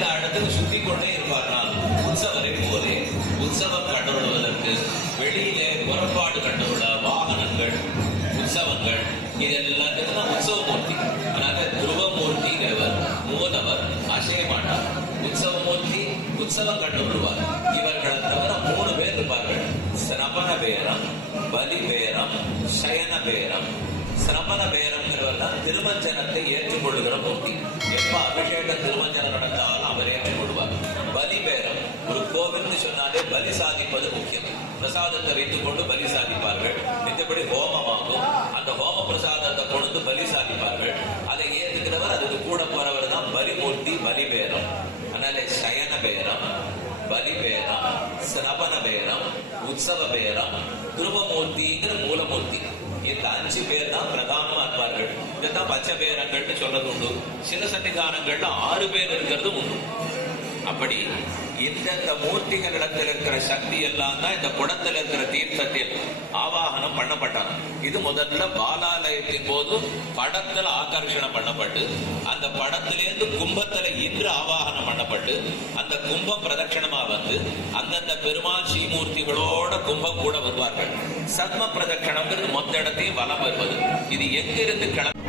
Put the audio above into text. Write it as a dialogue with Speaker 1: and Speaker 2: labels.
Speaker 1: எல்லா இடத்துக்கும் சுத்தி கொண்டே இருப்பார்கள் உற்சவரை போலே உற்சவம் கண்டுவிடுவதற்கு வெளியிலே புறப்பாடு கண்டுவிட வாகனங்கள் உற்சவங்கள் இது எல்லாத்துக்கும் தான் உற்சவமூர்த்தி. அதனால துருவமூர்த்தி தேவர் அசையமாட்டார். அசைய மாட்டார் உற்சவமூர்த்தி உற்சவம் கண்டு விடுவார் இவர்களை தவிர மூணு பேர் இருப்பார்கள். சிரமண பேரம் பலி பேரம் சயன பேரம். சிரமண பேரம்ங்கிறவர்தான் திருமஞ்சனத்தை ஏற்றுக்கொள்ளுகிற மூர்த்தி. எப்ப அபிஷேக திருமஞ்சனம் நடந்தாலும் அவரே ஏற்றுக்கொள்வார் பலி பேரம். ஒரு கோவில்னு சொன்னாலே பலி சாதிப்பது முக்கியம். பிரசாதத்தை வைத்துக் கொண்டு பலி சாதிப்பார்கள். மித்தபடி ஹோமமாகும் அந்த ஹோம பிரசாதத்தை கொண்டு பலி சாதிப்பார்கள். அதை ஏத்துக்கிறவர் அதுக்கு கூட போறவர் தான் பலிமூர்த்தி பலி பேரம். அதனால சயன பேரம் பலி பேரம் சிரபண பேரம் உற்சவ பேரம் துருவமூர்த்திங்கிற மூலமூர்த்தி. இந்த அஞ்சு பேர் தான் பிரதானமா இருப்பார்கள். இதான் பேரங்கள்னு சொல்றது உண்டு. சில சன்னிதானங்கள்ல ஆறு பேர் இருக்கிறது உண்டு. அப்படி இந்தந்த மூர்த்திகள் இடத்தில் இருக்கிற சக்தி எல்லாம் தான் இந்த குடத்தில் இருக்கிற தீர்த்தத்தில் ஆவாகனம் பண்ணப்பட்டாங்க இது முதல்ல பாலாலயத்தின் போது படத்துல ஆகர்ஷணம் பண்ணப்பட்டு அந்த படத்திலேருந்து கும்பத்துல இன்று ஆவாகனம் பண்ணப்பட்டு அந்த கும்பம் பிரதட்சணமா வந்து அந்தந்த பெருமாள் ஸ்ரீமூர்த்திகளோட கும்பம் கூட வருவார்கள். சத்ம பிரதட்சணம்ங்கிறது மொத்த இடத்தையும் வலம் வருவது. இது எங்கிருந்து கிளம்ப